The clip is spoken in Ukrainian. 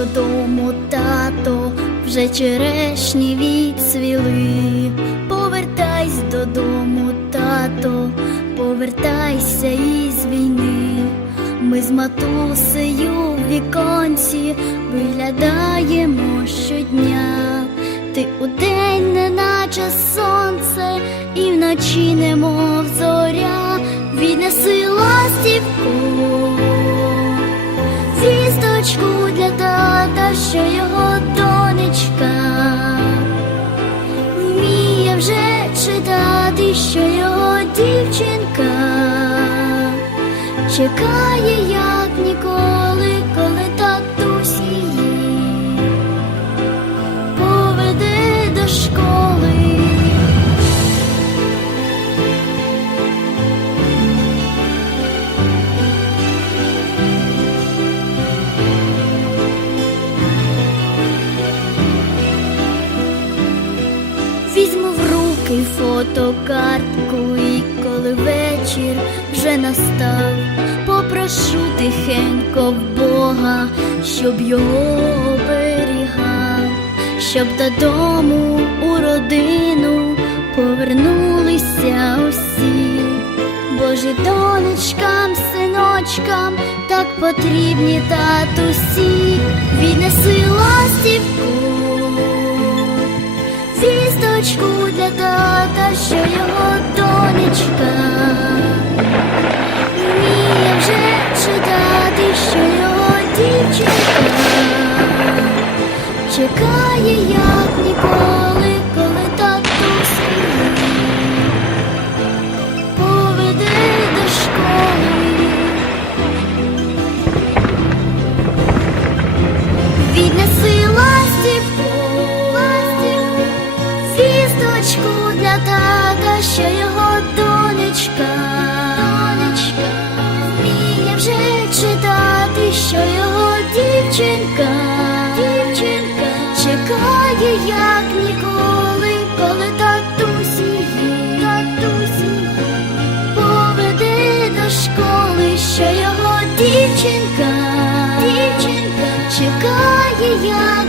додому, тато, вже черешні відцвіли. Повертайся додому, тато, повертайся із війни. Ми з матусею в віконці виглядаємо щодня. Ти удень, неначе сонце, і вночі немов зоря, віднеси ластівку, тата, що його донечка вміє вже читати, що його дівчинка чекає, як ніколи, руки фотокартку, і коли вечір вже настав, попрошу тихенько Бога, щоб його оберігав, щоб додому у родину повернулися усі. Божі донечкам, синочкам так потрібні татусі, віднеси ластівку тата, що для тата, що його донечка, донечка вміє вже читати, що його дівчинка, дівчинка чекає, як ніколи, коли татусь її поведе до школи, що його дівчинка, дівчинка чекає, як